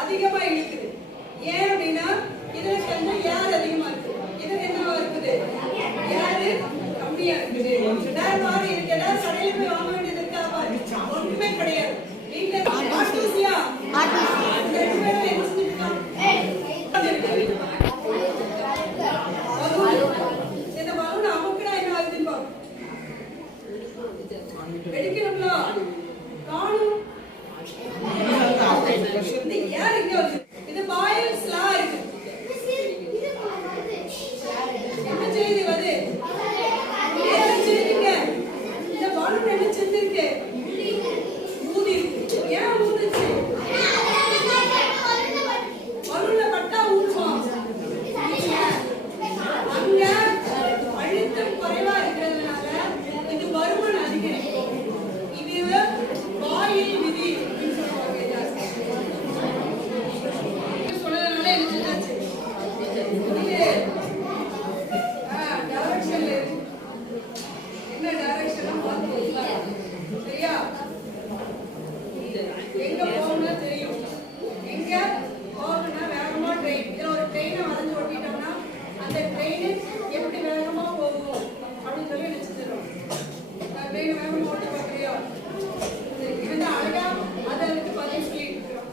அதிகமா இழுக்குது. ஏன் அப்படின்னா இதுல கொஞ்சம் ஏர் அதிகமா இருக்கு, இதுல என்னவா இருக்குது, ஏர் கம்மியா இருக்குது. வேற மாதிரி இருக்கு. எல்லாரும் கடையில போய் வாங்க வேண்டியது இருக்கா? ஒண்ணுமே கிடையாது. வீட்டுல ஆர்டிசியா இந்த பலூன் அமுக்குனா என்ன ஆகுதுன்னு பாருங்க. வெடிக்கணும்ல காணும். இது பாயல்ஸ் லா இருக்கு. என்ன செய்தி வருது? என்ன செய்திங்க? இந்த பலூன் என்ன செஞ்சிருக்கு? ஊதி இருக்கு. ஏன் ஊதுச்சு? பலூன்ல பட்டா ஊதுமா? அங்க அழுத்தம் குறைவா இருக்கிறதுனால இது பருமன் அதிகரிக்கும். இது பாயில் விதி. எங்க போகணும்னா தெரியும். எங்க போகணும்னா வேகமா ட்ரெயின். இதில் ஒரு ட்ரெயினை வரைஞ்சி ஓட்டிட்டோம்னா அந்த ட்ரெயின் எப்படி வேகமா போகும் அப்படின்னு சொல்லி நினைச்சிருக்கோம். ட்ரெயின் வேகமா ஓட்டி பார்க்கலையா? இது அழகா அதை வந்து பதிவு சொல்லிட்டு இருக்கிறோம்.